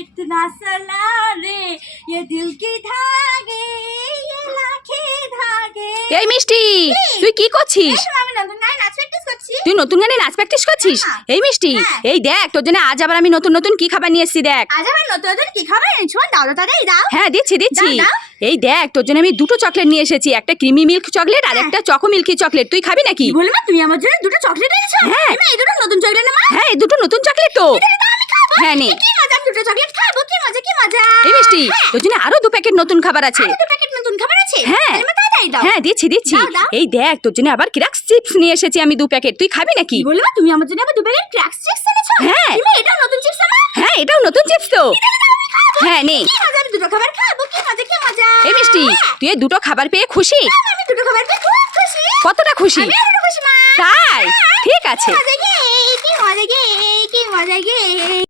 इतना सला रे ये दिल की धागे ये लाखे धागे এই মিষ্টি তুই কি করছিস এই সময় আমি নতুন গায়ে নাচ প্র্যাকটিস করছি তুই নতুন গানে নাচ প্র্যাকটিস করছিস হ্যাঁ। এই মিষ্টি হ্যাঁ। এই দেখ তোর জন্য আজ আবার আমি নতুন নতুন কি খাবার নিয়ে এসেছি দেখ আজ আমার নতুন নতুন কি খাবার এনেছো দাও দাও তাড়াতাড়ি দাও হ্যাঁ দিচ্ছি দিচ্ছি দাও, দাও। এই দেখ তোর জন্য আমি দুটো চকলেট নিয়ে এসেছি একটা ক্রিমি মিল্ক চকলেট আর হ্যাঁ। একটা চকো মিল্কি চকলেট তুই খাবি নাকি কি বললে মা তুমি আমার জন্য দুটো চকলেট এনেছো হ্যাঁ। মা এই দুটো নতুন চকলেট না মা হ্যাঁ এই দুটো নতুন চকলেট তো এটা তো আমি খাবো হ্যাঁ, নে। কি মজা আমি দুটো চকলেট খাব? কি মজা কি মজা? এই মিষ্টি হ্যাঁ। তোর জন্য আরও দু প্যাকেট নতুন খাবার আছে। দু প্যাকেট নতুন খাবার আছে? হ্যাঁ। হ্যাঁ দিচ্ছি দিচ্ছি। এই দেখ তোর জন্য আবার চিপস নিয়ে এসেছি আমি দু প্যাকেট। তুই খাবি নাকি? তুমি আমার জন্য আবার দু প্যাকেট ক্র্যাক্স চিপস এনেছো? হ্যাঁ। এটাও নতুন চিপস না হ্যাঁ এটাও নতুন চিপস তো। হ্যাঁ নে। কি মজা দুটো খাবার খাব? কি মজা কি মজা? এই মিষ্টি হ্যাঁ, তুই এই দুটো খাবার পেয়ে খুশি? আমি দুটো খাবার পেয়ে খুব খুশি। কতটা খুশি? আমি খুশি মা। তাই? ঠিক আছে। কি মজা গে কি মজা গে।